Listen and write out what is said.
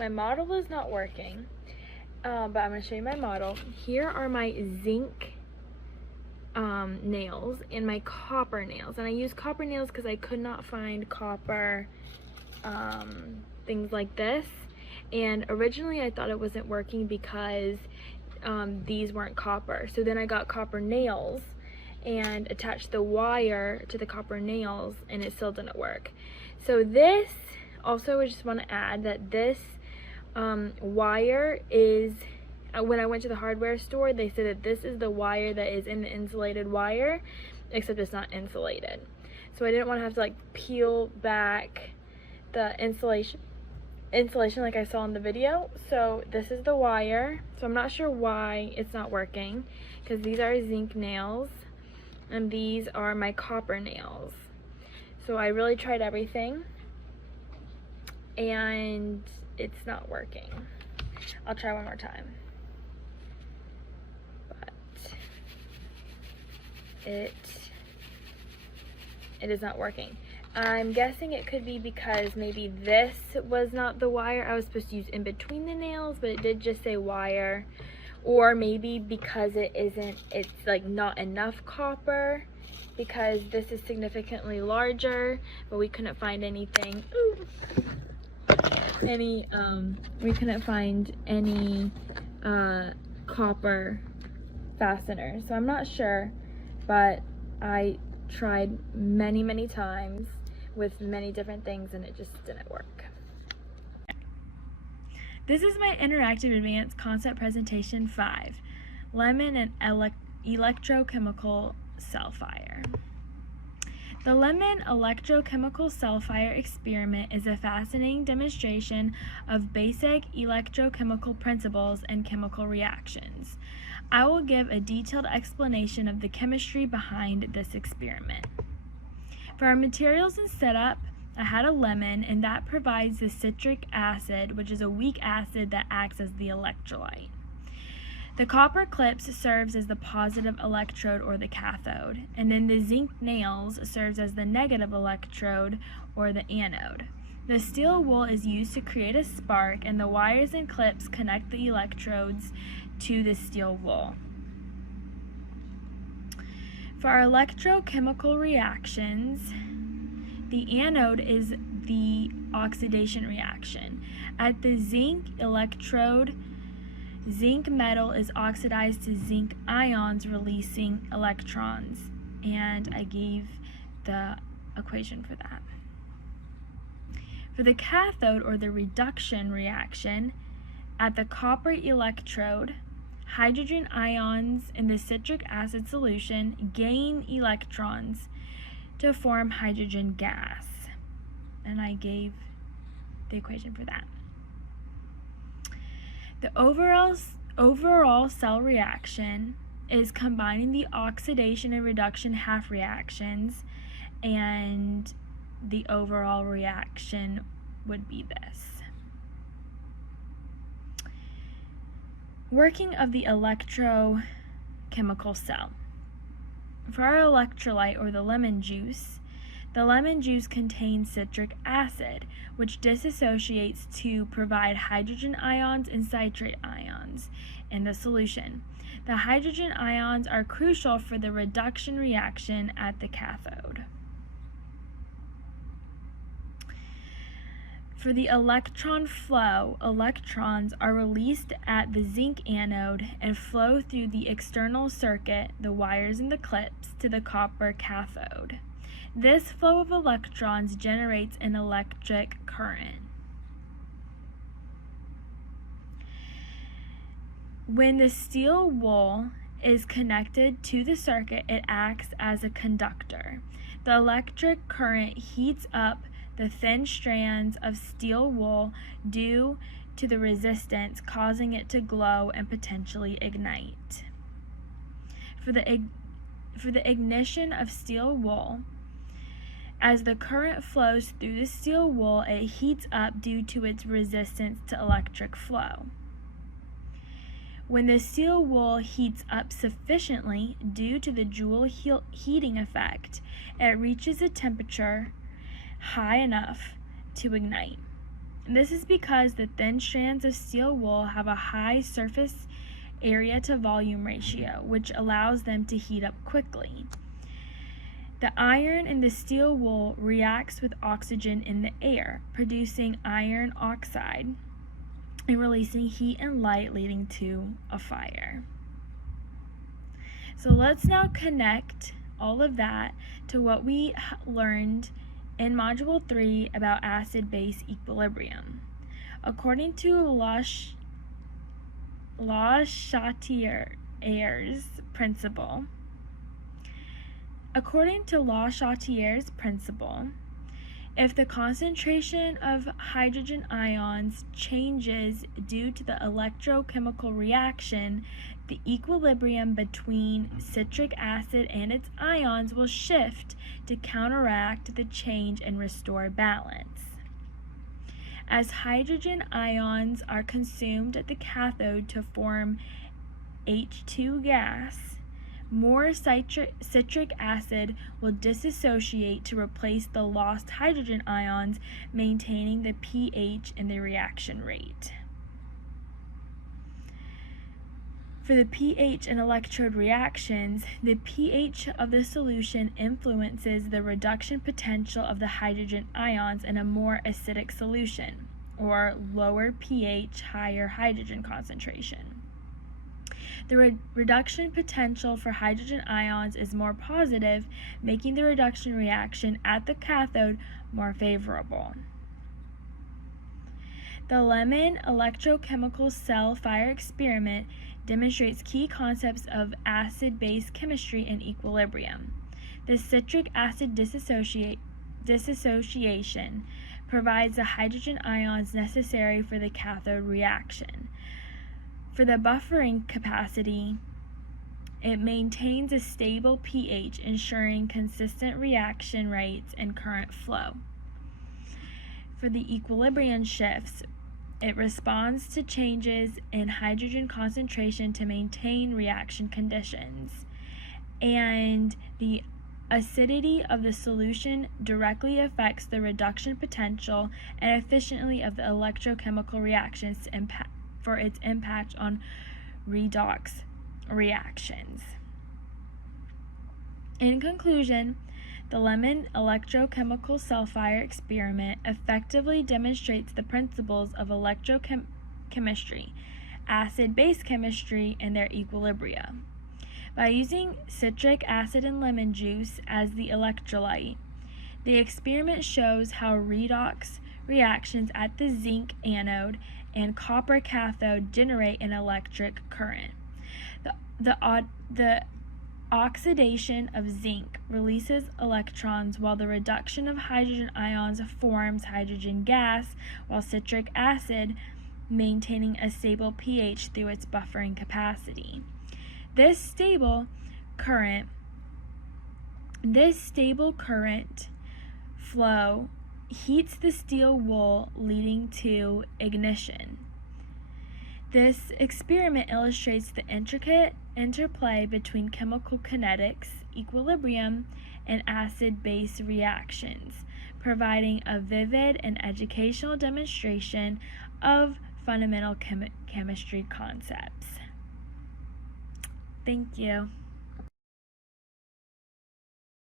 My model is not working, but I'm going to show you my model. Here are my zinc nails and my copper nails. And I use copper nails because I could not find copper things like this. And originally I thought it wasn't working because these weren't copper. So then I got copper nails and attached the wire to the copper nails, and it still didn't work. So this, also I just want to add that this wire is, when I went to the hardware store, they said that this is the wire that is in the insulated wire, except it's not insulated. So I didn't want to have to like peel back the insulation like I saw in the video. So this is the wire. So I'm not sure why it's not working, because these are zinc nails and these are my copper nails. So I really tried everything and it's not working. I'll try one more time, but it is not working. I'm guessing it could be because maybe this was not the wire I was supposed to use in between the nails, but it did just say wire. Or maybe because it's like not enough copper, because this is significantly larger, but we couldn't find anything. We couldn't find any copper fasteners. So I'm not sure, but I tried many times with many different things and it just didn't work. This is my interactive advanced concept presentation 5, Lemon and Electrochemical Cell Fire. The Lemon electrochemical cell fire experiment is a fascinating demonstration of basic electrochemical principles and chemical reactions. I will give a detailed explanation of the chemistry behind this experiment. For our materials and setup, I had a lemon, and that provides the citric acid, which is a weak acid that acts as the electrolyte. The copper clips serves as the positive electrode or the cathode, and then the zinc nails serves as the negative electrode or the anode. The steel wool is used to create a spark, and the wires and clips connect the electrodes to the steel wool. For our electrochemical reactions, the anode is the oxidation reaction. At the zinc electrode, zinc metal is oxidized to zinc ions, releasing electrons, and I gave the equation for that. For the cathode or the reduction reaction, at the copper electrode, hydrogen ions in the citric acid solution gain electrons to form hydrogen gas, and I gave the equation for that. The overall cell reaction is combining the oxidation and reduction half reactions, and the overall reaction would be this. Working of the electrochemical cell. For our electrolyte or the lemon juice contains citric acid, which dissociates to provide hydrogen ions and citrate ions in the solution. The hydrogen ions are crucial for the reduction reaction at the cathode. For the electron flow, electrons are released at the zinc anode and flow through the external circuit, the wires and the clips, to the copper cathode. This flow of electrons generates an electric current. When the steel wool is connected to the circuit, it acts as a conductor. The electric current heats up the thin strands of steel wool due to the resistance, causing it to glow and potentially ignite. For the ignition of steel wool, as the current flows through the steel wool, it heats up due to its resistance to electric flow. When the steel wool heats up sufficiently due to the Joule heating effect, it reaches a temperature high enough to ignite. This is because the thin strands of steel wool have a high surface area to volume ratio, which allows them to heat up quickly. The iron in the steel wool reacts with oxygen in the air, producing iron oxide and releasing heat and light, leading to a fire. So let's now connect all of that to what we learned in Module 3 about acid-base equilibrium. According to Le Chatelier's principle, if the concentration of hydrogen ions changes due to the electrochemical reaction, the equilibrium between citric acid and its ions will shift to counteract the change and restore balance. As hydrogen ions are consumed at the cathode to form H2 gas, more citric acid will dissociate to replace the lost hydrogen ions, maintaining the pH and the reaction rate. For the pH and electrode reactions, the pH of the solution influences the reduction potential of the hydrogen ions in a more acidic solution, or lower pH, higher hydrogen concentration. The reduction potential for hydrogen ions is more positive, making the reduction reaction at the cathode more favorable. The Lemon electrochemical cell fire experiment demonstrates key concepts of acid-base chemistry and equilibrium. The citric acid dissociation provides the hydrogen ions necessary for the cathode reaction. For the buffering capacity, it maintains a stable pH, ensuring consistent reaction rates and current flow. For the equilibrium shifts, it responds to changes in hydrogen concentration to maintain reaction conditions. And the acidity of the solution directly affects the reduction potential and efficiency of the electrochemical reactions for its impact on redox reactions. In conclusion, the Lemon electrochemical cell fire experiment effectively demonstrates the principles of electrochemistry, acid-base chemistry, and their equilibria. By using citric acid and lemon juice as the electrolyte, the experiment shows how redox reactions at the zinc anode and copper cathode generate an electric current. The oxidation of zinc releases electrons, while the reduction of hydrogen ions forms hydrogen gas, while citric acid maintaining a stable pH through its buffering capacity. This stable current flow heats the steel wool, leading to ignition. This experiment illustrates the intricate interplay between chemical kinetics, equilibrium, and acid-base reactions, providing a vivid and educational demonstration of fundamental chemistry concepts. Thank you.